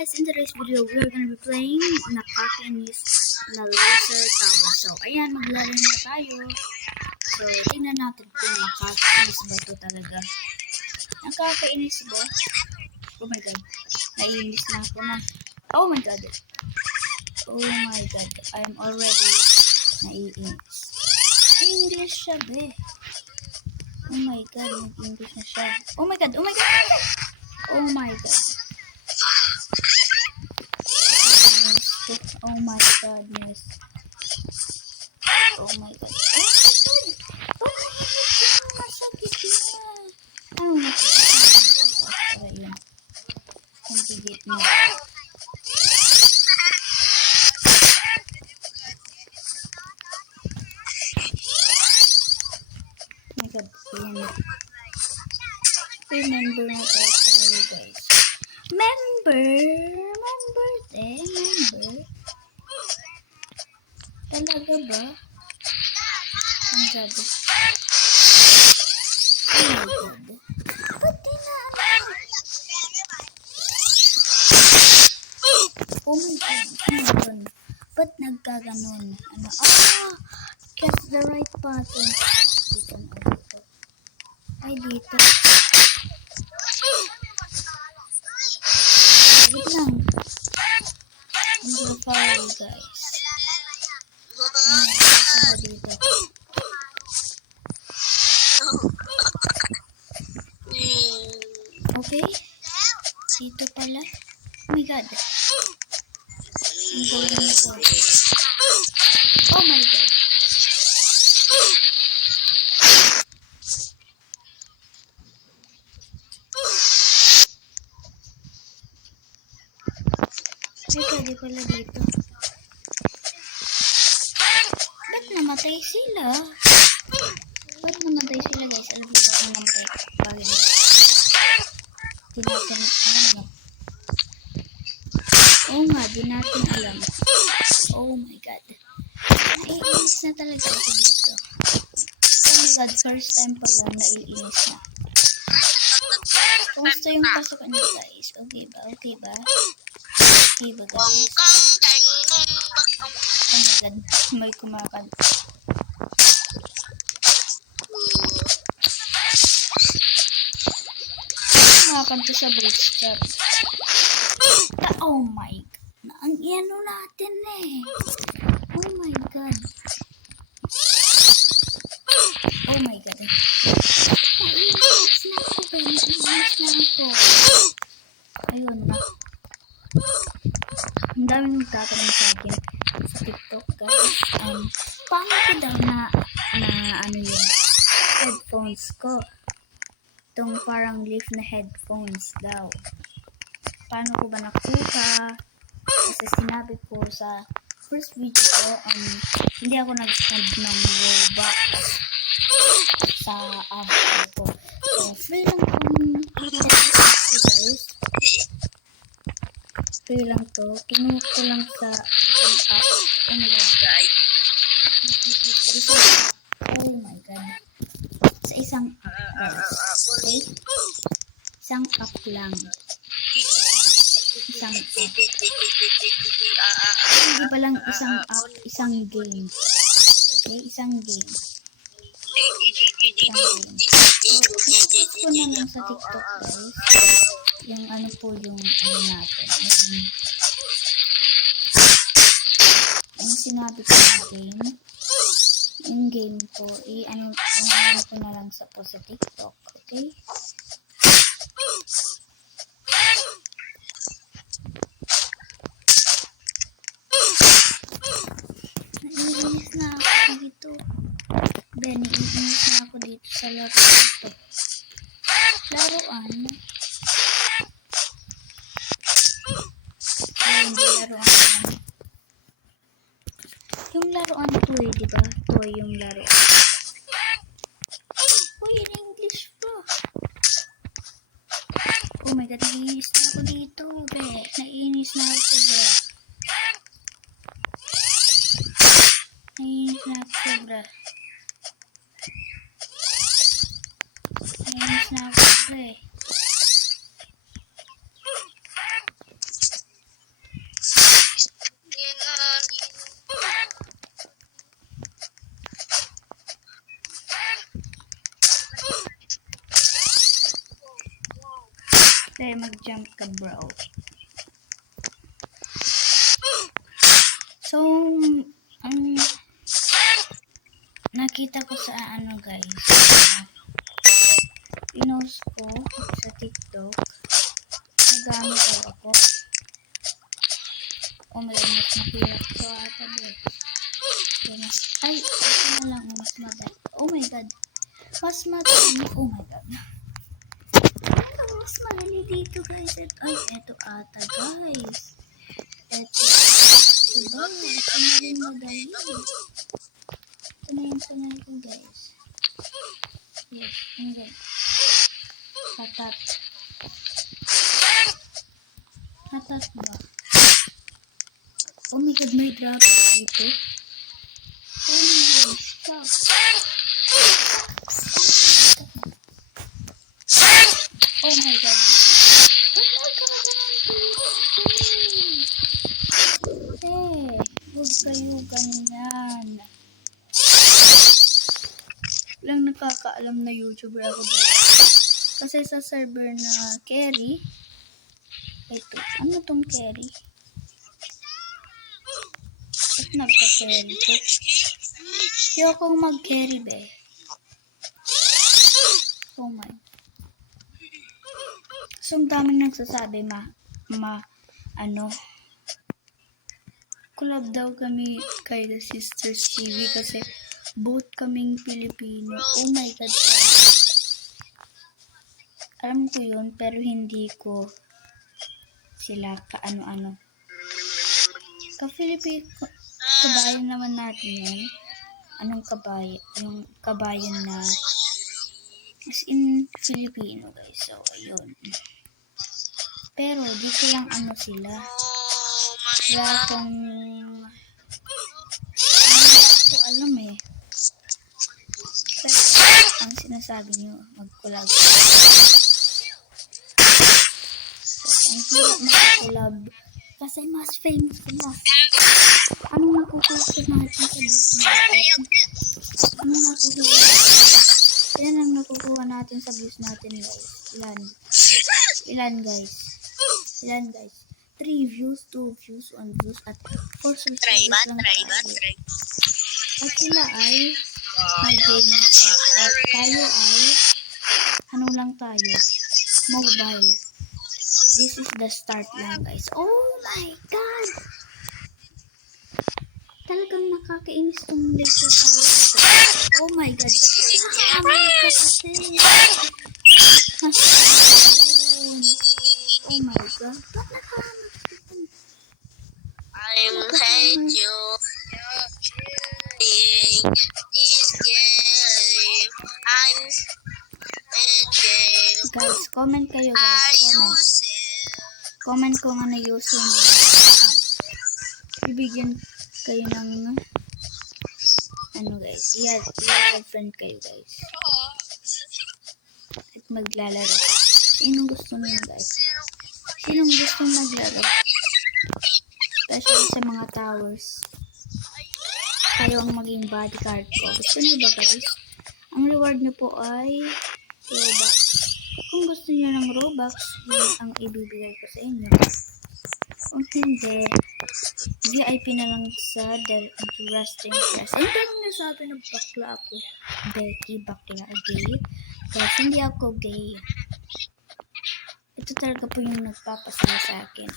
guys, in today's video, we are gonna be playing nakakainis na laser tower. So, ayan, maglalaro na tayo. So, tingnan natin kung nakakainis ba ito talaga. Nakakainis ba? Oh my god. Naiinis na ako na. Oh my god. Oh my god. I'm already naiinis. English siya, be. Oh my god, nag-English na siya. Oh my god, oh my god, oh my god. Oh my goodness. Oh my god. Oh my god. Masakit na. Ano masakit na? Ang gigit mo. Oh my god. Remember na tayo guys. Member. Talaga ba? Ang gabi. Oh my god. Ba't di na oh my god. Ano yun? Ba't nagkaganon? Ano? Press the right button. Dito na dito. Ay, dito. Wait lang. I'm gonna follow you guys. Dito. Okay. Dito pala. Oh my god. Ang galing ito. Oh my god. Ay, pwede pala dito. Ba't namatay sila? Ba't namatay sila guys? Alam mo ba kung namatay? Bakit dito? Di natin alam no? Oo nga, di natin alam. Oh my god. Naiinis na talaga ako dito. Oh my god, first time pala naiinis na. Kumusta yung pasukan niyo guys? Okay ba? Okay ba? Okay ba guys? Oh my god, may kumakanta. Kumakanta sa voice chat. Oh my god. Ang ano natin eh. Oh my god. Oh my god. Naiinis na ako ba? Naiinis na ako. Ayun na. Ang daming magtatanong sa akin sa TikTok guys. Paano ko daw na ano yun? Headphones ko. Itong parang leaf na headphones daw. Paano ko ba nakuha? Kasi sinabi ko sa first video ko, hindi ako nag-spend ng Robux sa app ko. So, free lang guys. Free lang to. Kinuha ko lang sa isang app. Oh my god. Sa isang app guys. Okay? Isang app lang. Isang app. Hindi ba lang isang app, isang game. Okay? Isang game. I-post ko na lang sa TikTok guys. Yung ano po yung ano natin. Yung sinabi ko yung game. Yung game po, ano ko na lang sa TikTok. Okay? Naiinis na ako dito. Naiinis na ako dito sa laruan ito. Laruan? Hindi laruan lang. Yung laruan to eh, diba? Ito yung laruan. Uy, in English pa. Oh my god, naiinis na ako dito, be. Naiinis na ako, be. Naiinis na ako, sobra. Naiinis na ako, be. Kaya mag-jump ka, bro. So, ang nakita ko sa guys, pinost ko sa TikTok, nagamit daw ako. Oh my God, mas mahirap ko ata ba. Ay, ito na lang, mas madali. Oh my God, mas madali. Oh my God. Mas madali dito guys. Ito ata guys. Ito. Diba? Ito na rin madali. Ito na yung sanay ko guys. Yes, hindi. Hatat. Hatat ba? Oh my God, may drop dito. Oh my God, stop. Oh my God. Hey, huwag kayo ganyan. Lang nakakaalam na YouTuber ako dito. Kasi sa server na carry, ito, ano tong carry? Ba't nagka-carry to? Hindi akong mag-carry be. Oh my. So, ang daming nagsasabi collab daw kami kay The Sisters TV kasi both kaming Pilipino. Oh my God. Alam ko yun, pero hindi ko sila kaano-ano. Ka-Filipino, kabayan naman natin yun. Anong kabayan? Yung kabayan na as in Filipino guys. So, ayun. Pero, dito lang sila. Wala akong hindi ko alam eh. Pero, ang sinasabi nyo, mag-collab. Ang hirap mag-collab kasi mas famous sila. Anong nakukuha natin sa business? Anong nakukuha? Yan ang nakukuha natin sa views natin guys. Ilan guys? 3 views, 2 views, 1 views, at 4 subscribers lang tayo. At sila ay may gaming set. At tayo ay lang tayo? Mobile. This is the start lang guys. Oh my God! Talagang nakakainis tong lecture tayo. Oh my God! Nakakamay ka kasi. Oh my God! Ba't nakakamay? I hate you. Playing this game. I'm playing. Guys, comment kayo guys. Comment kung ano using. Bibigyan kayo ng guys. I-add friend kayo guys. At maglalaro. Sinong gusto niyo guys? Sinong gusto maglaro? Especially sa mga towers. Kayo ang maging bodyguard ko. Gusto niyo ba guys? Ang reward niyo po ay Robux. Kung gusto niyo ng Robux, yun ang ibibigay ko sa inyo. Kung hindi, VIP na lang sa The Resting Class. Ay, parang nasabi na bakla ako. Becky, bakla, gay. Guys, hindi ako gay. Ito talaga po yung nagpapasaya sa akin.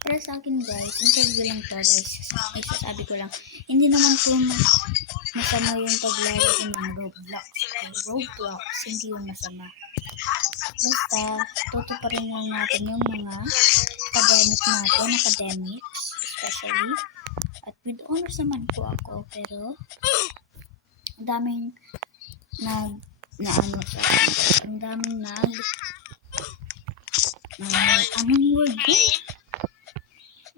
Pero sa akin guys, interview lang to guys. Ay, sasabi ko lang, hindi naman po masama yung paglaro ng Roblox. Hindi yung masama. Basta, tutuparin lang natin yung mga academics, especially. At with honors naman po ako, pero ang daming sa akin. Ang daming anong word yun?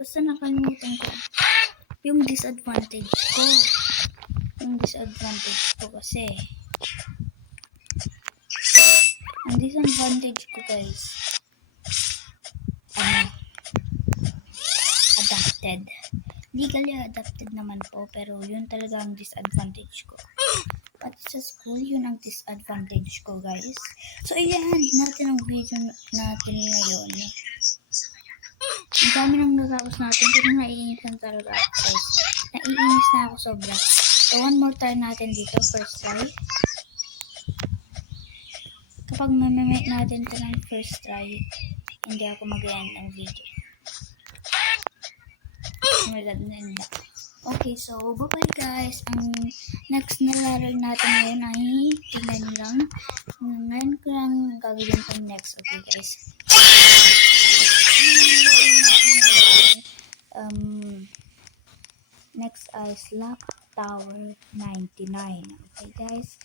Basta nakalimutan ko. Yung disadvantage ko. Kasi ang disadvantage ko guys, adapted. Legally adapted naman po, pero yun talaga ang disadvantage ko. Pati sa school, yun ang disadvantage ko guys. So, ayan natin ang video natin ngayon. Ang dami nang natapos natin, pero naiinitan talaga ako, guys. Naiinis na ako sobra. So, one more try natin dito, first try. Kapag mamamit natin ito ng first try, hindi ako mag-end ng video. Oh my god, nanda. Okay, so bye-bye guys. Ang next na laro natin ngayon ay tingnan lang. Ngayon ko lang gagawin ang next. Okay guys. Next ay Slap Tower 99. Okay guys.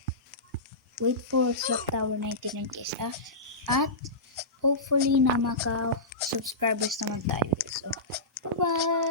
Wait for Slap Tower 99 guys At hopefully na maka-subscribers naman tayo. So, bye-bye!